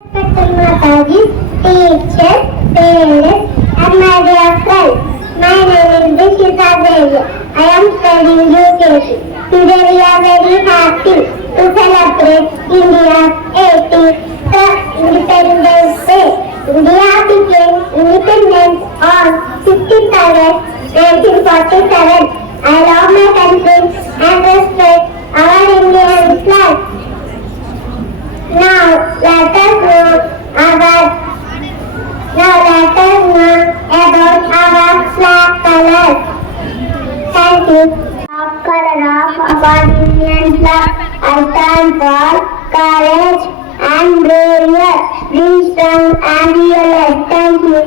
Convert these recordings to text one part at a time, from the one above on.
Respected Mataji, teachers, parents, and my dear friends. My name is Dishita Devi. I am studying UKG. Today we are very happy to celebrate India's 80th Independence Day. India became independent on 15th August 1947. I love my country and respect our Indian flag. Now let us know about our flag colors. Thank you. Top color of our Indian flag I stand for courage and bravery, wisdom and realism. Thank you.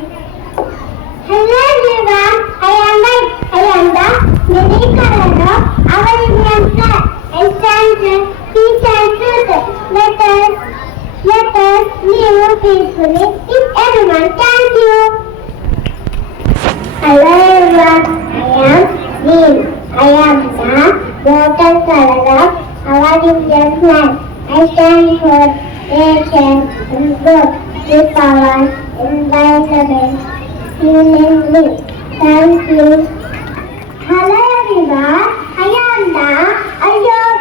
Hello everyone, I am Mike. I am the unique color of our Indian flag. I stand for peace and truth. Let us live peacefully in everyone. Thank you. Hello everyone, I am Neil. I am the water color of our Indian flag. I stand for nation and growth with power, environment, humanly. Thank you. Hello everyone, I am the Ashok